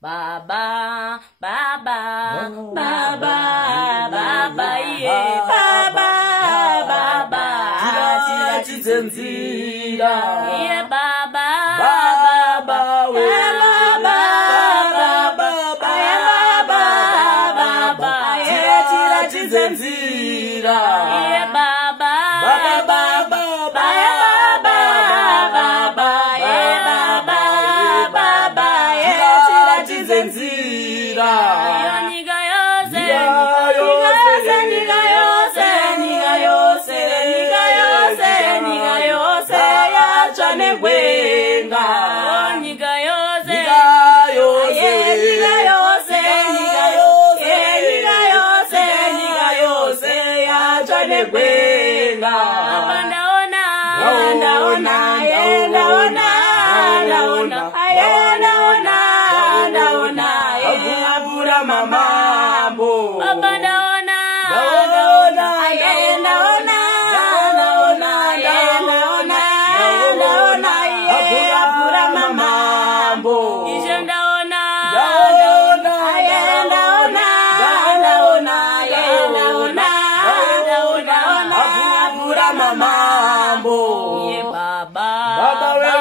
Baba, Baba, Baba, Baba, yeah, Baba, Baba, Chira chizenzira, yeah, Baba, Baba, Chira chizenzira, yeah, Baba, chizenzira. Mamambo, Baba,